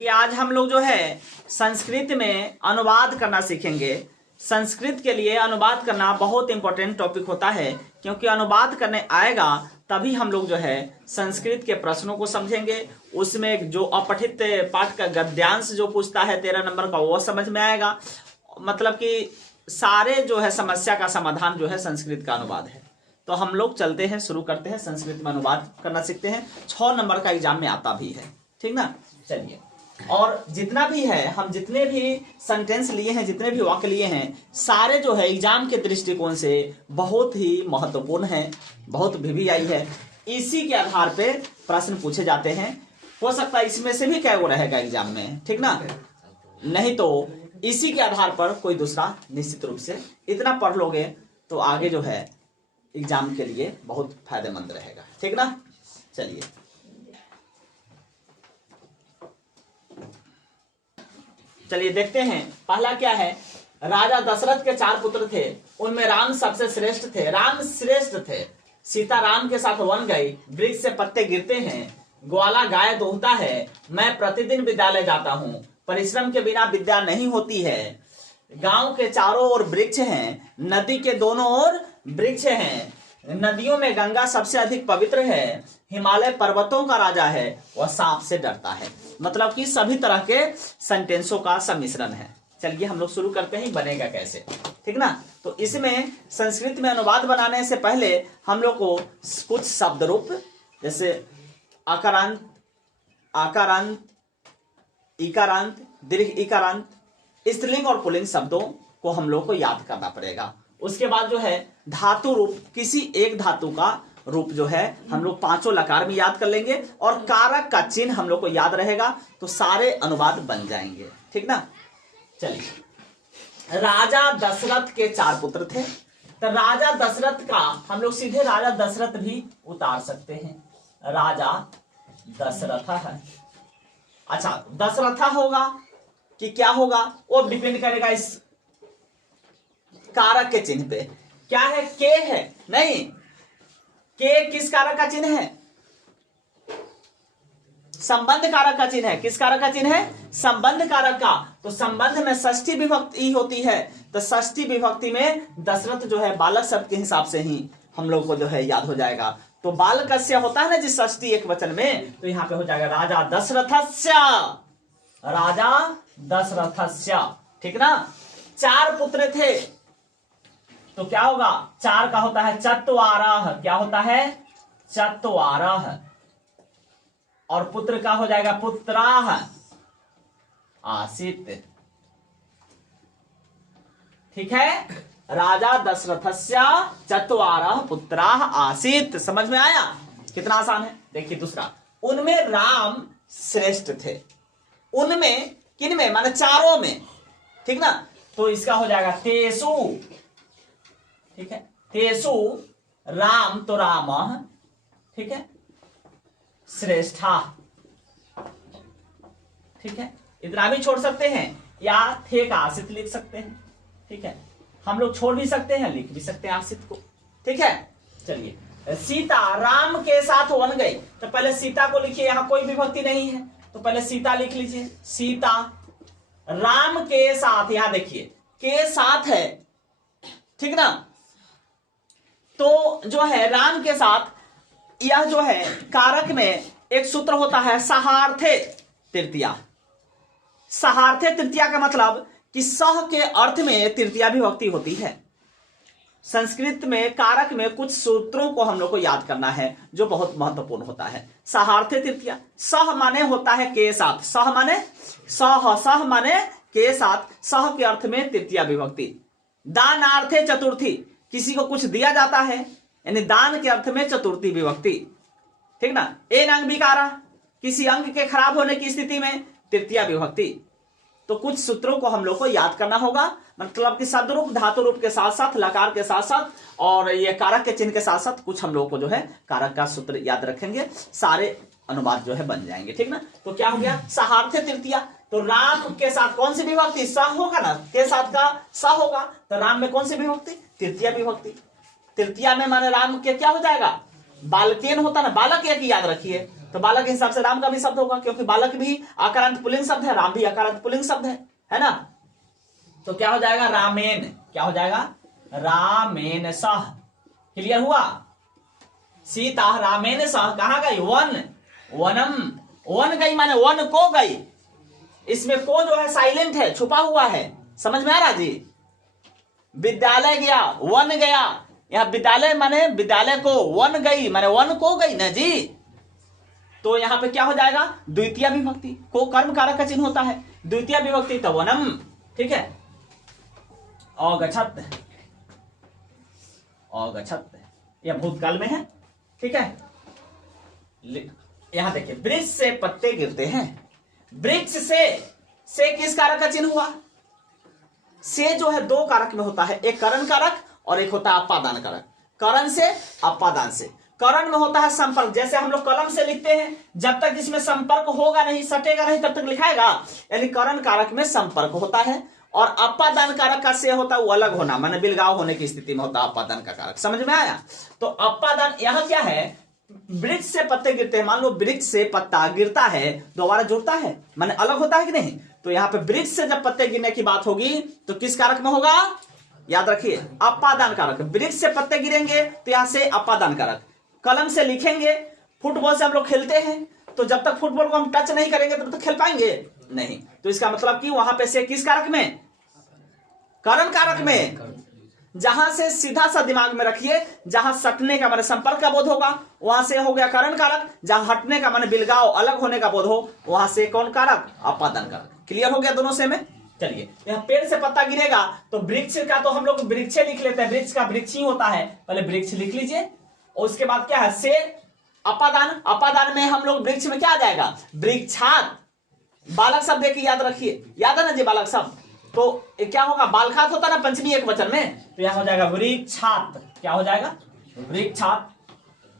कि आज हम लोग जो है संस्कृत में अनुवाद करना सीखेंगे। संस्कृत के लिए अनुवाद करना बहुत इंपॉर्टेंट टॉपिक होता है, क्योंकि अनुवाद करने आएगा तभी हम लोग जो है संस्कृत के प्रश्नों को समझेंगे। उसमें जो अपठित पाठ का गद्यांश जो पूछता है 13 नंबर का, वो समझ में आएगा। मतलब कि सारे जो है समस्या का समाधान जो है संस्कृत का अनुवाद है। तो हम लोग चलते हैं, शुरू करते हैं, संस्कृत में अनुवाद करना सीखते हैं। 6 नंबर का एग्जाम में आता भी है, ठीक ना। चलिए, और जितना भी है, हम जितने भी सेंटेंस लिए हैं, जितने भी वाक्य लिए हैं, सारे जो है एग्जाम के दृष्टिकोण से बहुत ही महत्वपूर्ण है, बहुत VVI है। इसी के आधार पे प्रश्न पूछे जाते हैं। हो सकता है इसमें से भी क्या वो रहेगा एग्जाम में, ठीक ना। नहीं तो इसी के आधार पर कोई दूसरा निश्चित रूप से इतना पढ़ लोगे तो आगे जो है एग्जाम के लिए बहुत फायदेमंद रहेगा, ठीक ना। चलिए, चलिए देखते हैं। पहला क्या है, राजा दशरथ के 4 पुत्र थे, उनमें राम सबसे श्रेष्ठ थे। राम श्रेष्ठ थे। सीता राम के साथ वन गई, वृक्ष से पत्ते गिरते हैं, ग्वाला गाय दोहता है, मैं प्रतिदिन विद्यालय जाता हूँ, परिश्रम के बिना विद्या नहीं होती है। गांव के चारों ओर वृक्ष हैं, नदी के दोनों ओर वृक्ष हैं, नदियों में गंगा सबसे अधिक पवित्र है, हिमालय पर्वतों का राजा है, वह सांप से डरता है। मतलब कि सभी तरह के सेंटेंसों का सम्मिश्रण है। चलिए हम लोग शुरू करते हैं, बनेगा कैसे, ठीक ना। तो इसमें संस्कृत में अनुवाद बनाने से पहले हम लोग को कुछ शब्द रूप, जैसे आकारांत, आकारांत, इकारांत, दीर्घ इकारांत, स्त्रीलिंग और पुल्लिंग शब्दों को हम लोग को याद करना पड़ेगा। उसके बाद जो है धातु रूप, किसी एक धातु का रूप जो है हम लोग 5 लकार में याद कर लेंगे, और कारक का चिन्ह हम लोग को याद रहेगा, तो सारे अनुवाद बन जाएंगे, ठीक ना। चलिए, राजा दशरथ के 4 पुत्र थे, तो राजा दशरथ का हम लोग सीधे राजा दशरथ भी उतार सकते हैं। राजा दशरथ है। अच्छा, दशरथ होगा कि क्या होगा, वो डिपेंड करेगा इस कारक के चिन्ह पे। क्या है, के है, नहीं, के किस कारक का चिन्ह है, संबंध कारक का चिन्ह है। किस कारक का चिन्ह है, संबंध कारक का। तो संबंध में षष्ठी विभक्ति होती है, तो षष्ठी विभक्ति में दशरथ जो है बालक शब्द के हिसाब से ही हम लोग को जो है याद हो जाएगा। तो बालकस्य होता है ना जिस षष्ठी एक वचन में, तो यहां पे हो जाएगा राजा दशरथस्य, राजा दशरथस्य, ठीक ना। 4 पुत्र थे, तो क्या होगा, 4 का होता है चत्वारः, क्या होता है, चत्वारः, और पुत्र का हो जाएगा पुत्राः आसीत्, ठीक है। राजा दशरथस्य चत्वारः पुत्राः आसीत्, समझ में आया, कितना आसान है। देखिए दूसरा, उनमें राम श्रेष्ठ थे। उनमें, किन में, माने चारों में, ठीक ना। तो इसका हो जाएगा तेसु, ठीक है, तेसु राम, तो राम, ठीक है, श्रेष्ठा, ठीक है। इतना भी छोड़ सकते हैं, या थे का आसित लिख सकते हैं, ठीक है। हम लोग छोड़ भी सकते हैं, लिख भी सकते हैं आसित को, ठीक है। चलिए, सीता राम के साथ वन गई, तो पहले सीता को लिखिए, यहां कोई विभक्ति नहीं है, तो पहले सीता लिख लीजिए। सीता राम के साथ, यहां देखिए के साथ है, ठीक ना। तो जो है राम के साथ, यह जो है कारक में एक सूत्र होता है सहार्थे तृतीया। सहार्थे तृतीया का मतलब कि सह के अर्थ में तृतीया विभक्ति होती है। संस्कृत में कारक में कुछ सूत्रों को हम लोग को याद करना है जो बहुत महत्वपूर्ण होता है। सहार्थे तृतीया, सह माने होता है के साथ, सह माने सह, सह माने के साथ, सह के अर्थ में तृतीया विभक्ति। दानार्थे चतुर्थी, किसी को कुछ दिया जाता है, यानी दान के अर्थ में चतुर्थी विभक्ति, ठीक ना। एन अंग विकारा, किसी अंग के खराब होने की स्थिति में तृतीया विभक्ति। तो कुछ सूत्रों को हम लोग को याद करना होगा, मतलब कि शब्द रूप, धातु रूप के साथ साथ, लकार के साथ साथ, और ये कारक के चिन्ह के साथ साथ कुछ हम लोग को जो है कारक का सूत्र याद रखेंगे, सारे अनुवाद जो है बन जाएंगे, ठीक ना। तो क्या हो गया, सहार्थे तृतीया। तो राम के साथ कौन सी विभक्ति, स होगा ना, के साथ का स होगा, तो राम में कौन सी विभक्ति, तृतीया विभक्ति। तृतीया में माने राम के क्या हो जाएगा, बालकेन होता ना, बालक एक याद रखिए, तो बालक के हिसाब से राम का भी शब्द होगा, क्योंकि बालक भी आकारांत पुल्लिंग शब्द है, राम भी आकारांत पुल्लिंग शब्द है ना। तो क्या हो जाएगा, रामेन, क्या हो जाएगा, रामेन सह। क्लियर हुआ। सीता रामेन सह कहां गई, वन, वनम, वन गई माने वन को गई। इसमें को जो है साइलेंट है, छुपा हुआ है, समझ में आ रहा जी। विद्यालय गया, वन गया, यहां विद्यालय माने विद्यालय को, वन गई माने वन को गई ना जी। तो यहां पे क्या हो जाएगा, द्वितीय विभक्ति, को कर्म कारक का चिन्ह होता है, द्वितीय विभक्ति तो वनम, ठीक है। अगछत, अगछत यह भूतकाल में है, ठीक है। यहां देखिए, वृक्ष से पत्ते गिरते हैं, वृक्ष से किस कारक का चिन्ह हुआ, से जो है दो कारक में होता है, एक करण कारक और एक होता है अपादान कारक। करण से, अपादान से। करण में होता है संपर्क, जैसे हम लोग कलम से लिखते हैं, जब तक इसमें संपर्क होगा नहीं, सटेगा नहीं, तब तक लिखाएगा, यानी करण कारक में संपर्क होता है। और अपादान कारक का से होता है वो अलग होना, माने बिलगाव होने की स्थिति में होता है अपादान का कारक। समझ में आया। तो अपादान यहां क्या है, वृक्ष से पत्ते गिरते हैं, मान लो वृक्ष से पत्ता गिरता है, दोबारा जुड़ता है, माने अलग होता है कि नहीं। तो यहां पे वृक्ष से जब पत्ते गिरने की बात होगी तो किस कारक में होगा, याद रखिए, अपादान कारक। वृक्ष से पत्ते गिरेंगे तो यहां से अपादान कारक। कलम से लिखेंगे, फुटबॉल से हम लोग खेलते हैं, तो जब तक फुटबॉल को हम टच नहीं करेंगे तब तक खेल पाएंगे नहीं। तो इसका मतलब कि वहां पे से किस कारक में, करण कारक में। जहां से सीधा सा दिमाग में रखिए, जहां सटने का माने संपर्क का बोध होगा वहां से हो गया करण कारक, जहां हटने का माने बिलगाव अलग होने का बोध हो वहां से कौन कारक, अपादान कारक। क्लियर हो गया दोनों से में। चलिए, यहां पेड़ से पत्ता गिरेगा तो वृक्ष का तो हम लोग वृक्षे लिख लेते हैं, वृक्ष का वृक्ष ही होता है, पहले वृक्ष लिख लीजिए। और उसके बाद क्या है, से अपादान, अपादान में हम लोग वृक्ष में क्या आ जाएगा, वृक्षात। बालक शब्द देखिए, याद रखिए, याद है ना जी बालक शब्द। तो क्या होगा, बालखात होता ना पंचमी एक वचन में, तो यहां हो जाएगा वृक्षात। क्या हो जाएगा, वृक्षात।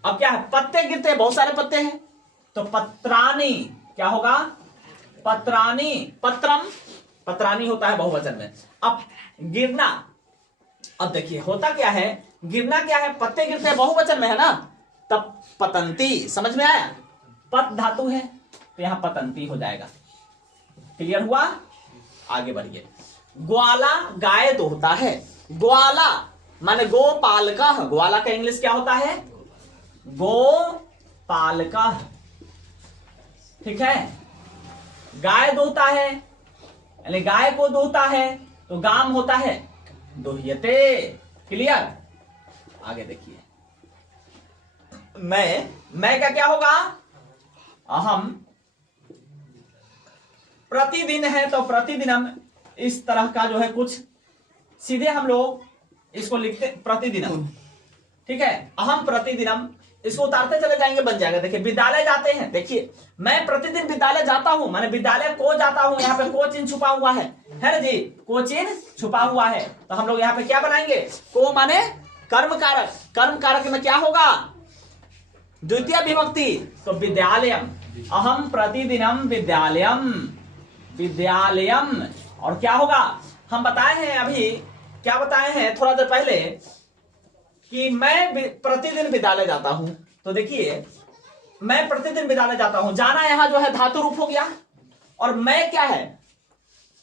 अब क्या है, पत्ते गिरते हैं, बहुत सारे पत्ते हैं, तो पत्रानी, क्या होगा, पत्रानी, पत्रम, पत्रानी होता है बहुवचन में। अब गिरना, अब देखिए होता क्या है, गिरना क्या है, पत्ते गिरते हैं बहुवचन में है ना, तब पतंती। समझ में आया, पत धातु है तो यहां पतंती हो जाएगा। क्लियर हुआ। आगे बढ़िए। ग्वाला गाय दोहता है, ग्वाला माने गोपालका, ग्वाला का इंग्लिश क्या होता है, गोपालका, ठीक है। गाय दोहता है यानी गाय को दोहता है, तो गाम होता है दोह्यते। क्लियर। आगे देखिए, मैं का क्या होगा, अहम, प्रतिदिन है तो प्रतिदिनम, इस तरह का जो है कुछ सीधे हम लोग इसको लिखते प्रतिदिनम, ठीक है। अहम प्रतिदिनम, इसको उतारते चले जाएंगे, बन जाएगा। देखिए, विद्यालय जाते हैं, देखिए मैं प्रतिदिन विद्यालय जाता हूं, माने विद्यालय को जाता हूं, यहाँ पे को चिन्ह छुपा हुआ है ना जी, को चिन्ह छुपा हुआ है। तो हम लोग यहाँ पे क्या बनाएंगे, को माने कर्म कारक, कर्म कारक में क्या होगा, द्वितीय विभक्ति, तो विद्यालयम, अहम प्रतिदिनम विद्यालयम, विद्यालयम। और क्या होगा, हम बताए हैं अभी, क्या बताए हैं थोड़ा देर पहले, कि मैं प्रतिदिन विद्यालय जाता हूं। तो देखिए, मैं प्रतिदिन विद्यालय जाता हूं, जाना यहां जो है धातु रूप हो गया, और मैं क्या है,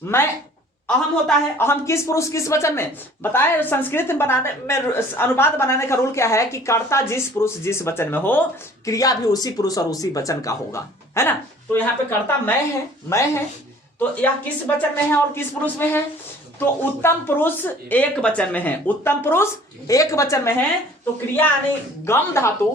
मैं अहम होता है। अहम किस पुरुष किस वचन में बताए, संस्कृत बनाने में अनुवाद बनाने का रूल क्या है कि कर्ता जिस पुरुष जिस वचन में हो, क्रिया भी उसी पुरुष और उसी वचन का होगा, है ना। तो यहाँ पे कर्ता मैं है, तो यह किस वचन में है और किस पुरुष में है, तो उत्तम पुरुष एक वचन में है, उत्तम पुरुष एक वचन में है, तो क्रिया यानी गम धातु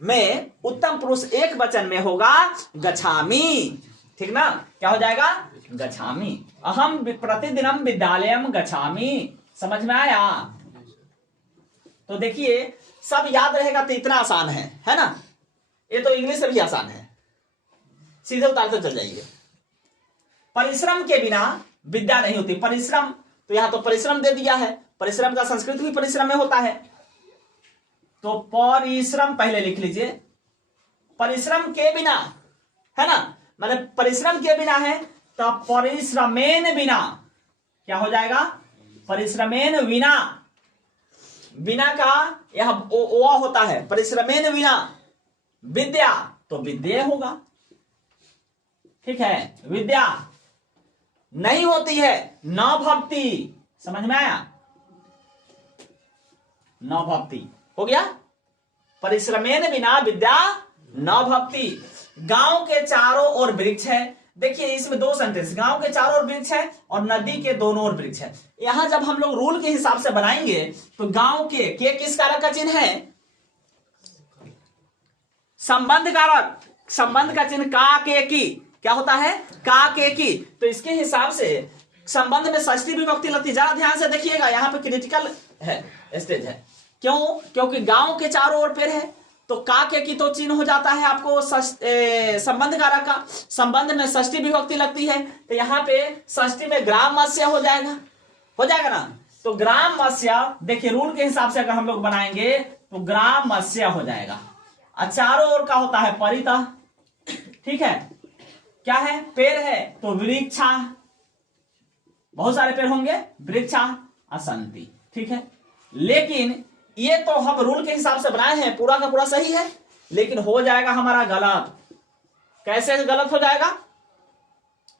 में उत्तम पुरुष एक वचन में होगा गच्छामि, ठीक ना। क्या हो जाएगा, गच्छामि। अहम प्रतिदिनम विद्यालयम गच्छामि। समझ में आया। तो देखिए, सब याद रहेगा तो इतना आसान है ना। ये तो इंग्लिश से भी आसान है, सीधे उतारते चल जाइए। परिश्रम के बिना विद्या नहीं होती, परिश्रम, तो यहां तो परिश्रम दे दिया है, परिश्रम का संस्कृत भी परिश्रम में होता है, तो परिश्रम पहले लिख लीजिए, परिश्रम के बिना, है ना, मतलब परिश्रम के बिना है, तो परिश्रमेन बिना, क्या हो जाएगा, परिश्रमेन विना, बिना का यह ओ होता है, परिश्रमेन विना विद्या, तो विद्या होगा। ठीक है, विद्या नहीं होती है न भक्ति। समझ में आया? न भक्ति हो गया। परिश्रमेन बिना विद्या न भक्ति। गांव के चारों ओर वृक्ष है। देखिए इसमें दो सेंटेंस, गांव के चारों ओर वृक्ष है और नदी के दोनों ओर वृक्ष है। यहां जब हम लोग रूल के हिसाब से बनाएंगे तो गांव के किस कारक का चिन्ह है? संबंध कारक। संबंध का चिन्ह का के की क्या होता है? का के की। तो इसके हिसाब से संबंध में षष्ठी विभक्ति लगती है। जरा ध्यान से देखिएगा, यहां पे क्रिटिकल है, स्टेज है। क्यों? क्योंकि गांव के चारों ओर पेड़ है तो का के की तो चिन्ह हो जाता है आपको संबंध कारक का। संबंध में षष्ठी विभक्ति लगती है तो यहाँ पे षष्ठी में ग्राम मत्स्य हो जाएगा ना। तो ग्राम मत्स्य, देखिए रूल के हिसाब से अगर हम लोग बनाएंगे तो ग्राम मत्स्य हो जाएगा। और चारों ओर का होता है परितः। ठीक है, क्या है? पेड़ है तो वृक्षा, बहुत सारे पेड़ होंगे, वृक्षा असंति। ठीक है, लेकिन ये तो हम रूल के हिसाब से बनाए हैं, पूरा का पूरा सही है, लेकिन हो जाएगा हमारा गलत। कैसे गलत हो जाएगा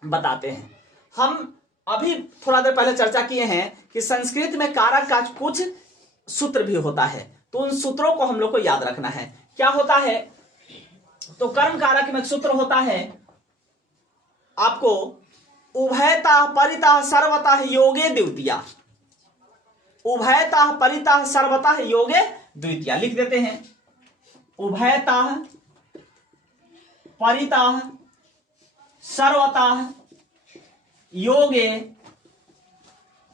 बताते हैं। हम अभी थोड़ा देर पहले चर्चा किए हैं कि संस्कृत में कारक का कुछ सूत्र भी होता है, तो उन सूत्रों को हम लोग को याद रखना है। क्या होता है? तो कर्म कारक में सूत्र होता है आपको उभयतः परितः सर्वतः योगे द्वितीया। उभयतः परितः सर्वतः योगे द्वितीया लिख देते हैं। उभयतः परितः सर्वतः योगे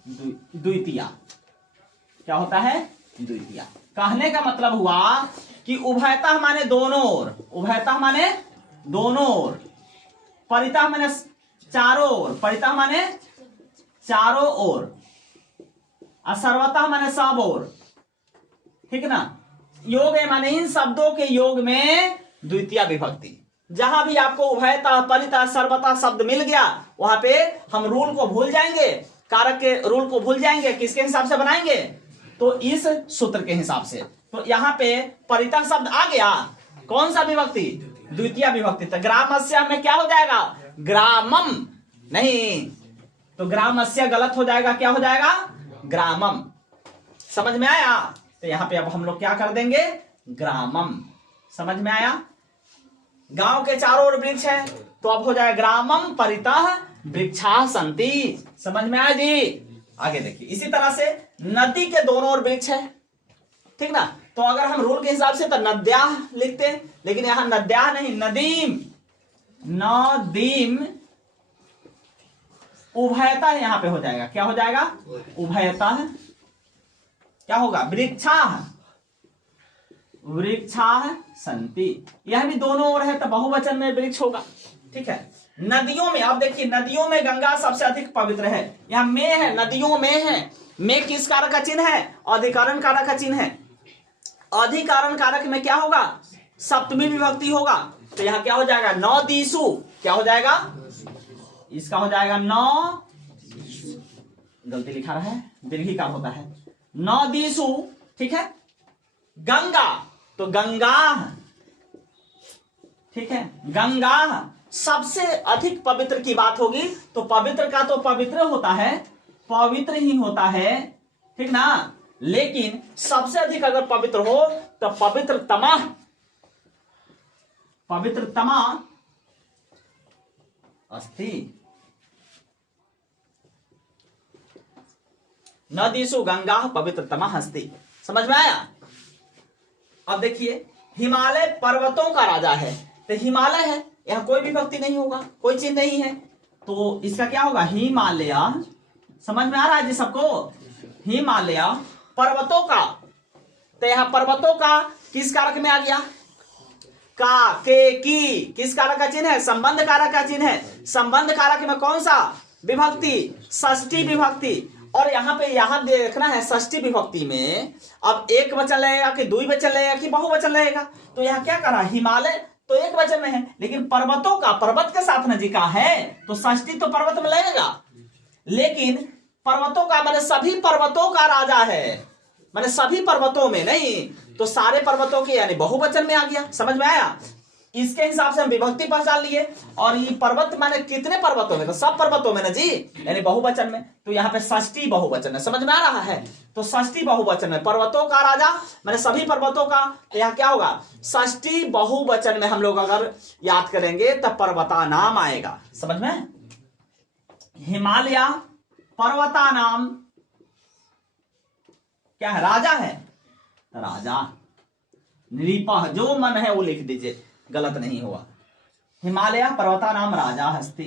द्वितीया। क्या होता है? द्वितीया। कहने का मतलब हुआ कि उभयतः माने दोनों ओर, उभयतः माने दोनों ओर, परितः माने चारों ओर, परितः माने चारों ओर, सर्वतः माने सब ओर। ठीक ना? योग है माने इन शब्दों के योग में द्वितीय विभक्ति। जहां भी आपको उभयतः परितः सर्वतः शब्द मिल गया वहां पे हम रूल को भूल जाएंगे, कारक के रूल को भूल जाएंगे। किसके हिसाब से बनाएंगे? तो इस सूत्र के हिसाब से। तो यहाँ पे परितः शब्द आ गया, कौन सा विभक्ति? द्वितीय विभक्ति। तो ग्रामस्य में क्या हो जाएगा? ग्रामम नहीं, तो ग्रामस्य गलत हो जाएगा। क्या हो जाएगा? ग्रामम। समझ में आया? तो यहां पे अब हम लोग क्या कर देंगे? ग्रामम। समझ में आया? गांव के चारों ओर वृक्ष है तो अब हो जाएगा ग्रामम परितः वृक्षा संति। समझ में आया जी? आगे देखिए, इसी तरह से नदी के दोनों ओर वृक्ष है। ठीक ना? तो अगर हम रूल के हिसाब से तो नद्या लिखते हैं, लेकिन यहां नद्या नहीं, नदीम। नदीम उभयतः यहां पे हो जाएगा। क्या हो जाएगा? उभयतः। क्या होगा? वृक्षा, वृक्षा संति। यह भी दोनों ओर है तो बहुवचन में वृक्ष होगा। ठीक है, नदियों में, अब देखिए नदियों में गंगा सबसे अधिक पवित्र है। यहां में है, नदियों में है। में किस कारक का चिन्ह है? अधिकरण कारक का चिन्ह है। अधिकरण कारक में क्या होगा? सप्तमी विभक्ति होगा। तो यहां क्या हो जाएगा? नदीसु। क्या हो जाएगा? इसका हो जाएगा नौ, गलती लिखा रहा है, दीर्घिकार होता है, नदीसु। ठीक है, गंगा तो गंगा। ठीक है, गंगा सबसे अधिक पवित्र की बात होगी तो पवित्र का तो पवित्र होता है, पवित्र ही होता है। ठीक ना? लेकिन सबसे अधिक अगर पवित्र हो तो पवित्रतमा, पवित्रतमा अस्ति। नदीसु गंगा पवित्रतमा हस्ति। समझ में आया? अब देखिए, हिमालय पर्वतों का राजा है तो हिमालय है, यहां कोई विभक्ति नहीं होगा, कोई चिन्ह नहीं है, तो इसका क्या होगा? हिमालय। समझ में आ रहा है जी सबको? हिमालय पर्वतों का, तो यहां पर्वतों का किस कारक में आ गया? का के की। किस कारक का चिन्ह है? संबंध कारक का चिन्ह है। संबंध कारक में कौन सा विभक्ति? षष्ठी विभक्ति। और यहाँ पे यहां देखना है षष्ठी विभक्ति में अब एक वचन लगेगा कि द्वि वचन लगेगा कि बहुवचन लगेगा। तो यहाँ क्या करा? हिमालय तो एक वचन में है, लेकिन पर्वतों का, पर्वत के साथ नजिका है तो षष्ठी तो पर्वत में लगेगा। लेकिन पर्वतों का माने सभी पर्वतों का राजा है, माने सभी पर्वतों में नहीं, तो सारे पर्वतों के यानी बहुवचन में आ गया। समझ में आया? इसके हिसाब से हम विभक्ति पहचान लिए। और ये पर्वत माने कितने पर्वतों में, तो सब पर्वतों में ना जी, यानी बहुवचन में। तो यहाँ पे षष्ठी बहुवचन है, समझ में आ रहा है। तो षष्ठी बहुवचन में पर्वतों का राजा माने सभी पर्वतों का, तो यहाँ क्या होगा, षष्ठी बहुवचन में हम लोग अगर याद करेंगे तब पर्वता नाम आएगा, समझ में। हिमालय पर्वता नाम क्या है, राजा है, राजा। नृपः, जो मन है वो लिख दीजिए, गलत नहीं हुआ। हिमालय पर्वता नाम राजा हस्ति,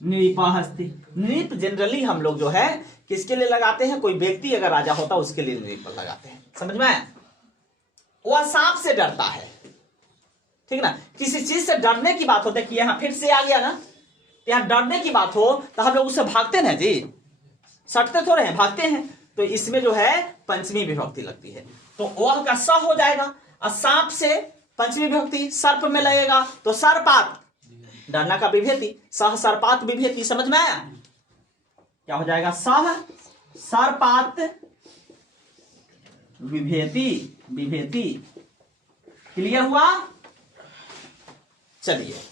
नृपः हस्ति। नृप जनरली हम लोग जो है किसके लिए लगाते हैं, कोई व्यक्ति अगर राजा होता उसके लिए नृप लगाते हैं, समझ में। वह सांप से डरता है, ठीक ना। किसी चीज से डरने की बात होती है कि यहां फिर से आ गया ना, यहां डरने की बात हो तो हम लोग उससे भागते ना जी, सटते थोड़े हैं, भागते हैं। तो इसमें जो है पंचमी विभक्ति लगती है, तो वह का स हो जाएगा। और सांप से पंचमी विभक्ति सर्प में लगेगा तो सर्पात, डरना का विभेति, सह सर्पात विभेति, समझ में आया। क्या हो जाएगा, सह सर्पात विभेति, विभेति। क्लियर हुआ। चलिए